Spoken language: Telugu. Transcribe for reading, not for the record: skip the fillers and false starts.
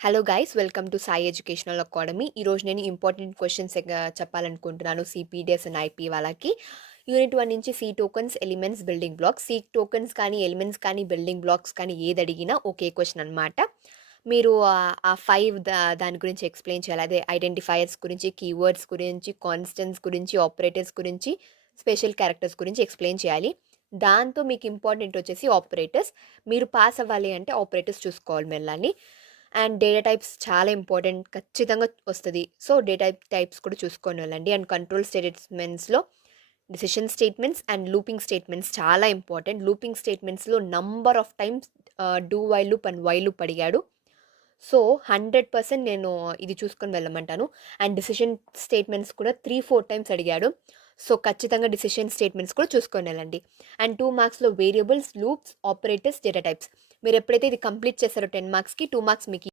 Hello guys welcome to Sai educational academy. ఈరోజు నేను ఇంపార్టెంట్ క్వశ్చన్స్ చెప్పాలనుకుంటున్నాను సిపిడిఎస్ అండ్ ఐపీ వాళ్ళకి. యూనిట్ 1 నుంచి C tokens, elements, building blocks. C tokens కానీ, ఎలిమెంట్స్ కానీ, బిల్డింగ్ బ్లాక్స్ కానీ ఏది అడిగినా ఒకే క్వశ్చన్ అనమాట. మీరు ఆ 5 దాని గురించి ఎక్స్ప్లెయిన్ చేయాలి. అదే ఐడెంటిఫైయర్స్ గురించి, కీవర్డ్స్ గురించి, కాన్స్టెంట్స్ గురించి, ఆపరేటర్స్ గురించి, స్పెషల్ క్యారెక్టర్స్ గురించి ఎక్స్ప్లెయిన్ చేయాలి. దాంతో మీకు ఇంపార్టెంట్ వచ్చేసి ఆపరేటర్స్. మీరు పాస్ అవ్వాలి అంటే ఆపరేటర్స్ చూసుకోవాలి మెల్లని. అండ్ డేటా టైప్స్ చాలా ఇంపార్టెంట్, ఖచ్చితంగా వస్తది. సో, డేటా టైప్స్ కూడా చూసుకొని వెళ్ళండి. అండ్ కంట్రోల్ స్టేట్మెంట్స్‌లో decision statements and looping statements చాలా ఇంపార్టెంట్. లూపింగ్ స్టేట్మెంట్స్‌లో number of times do while loop and while loop అడిగాడు. సో, 100% నేను ఇది చూసుకొని వెళ్ళమంటాను. అండ్ డెసిషన్ స్టేట్మెంట్స్ కూడా 3, 4 టైమ్స్ అడిగాడు. సో, ఖచ్చితంగా డెసిషన్ స్టేట్మెంట్స్ కూడా చూసుకొనెళ్ళండి. అండ్ 2 మార్క్స్‌లో variables, loops, operators, data types. మీరెప్పుడైతే ఇది కంప్లీట్ చేస్తారో 10 మార్క్స్‌కి 2 మార్క్స్ మీకు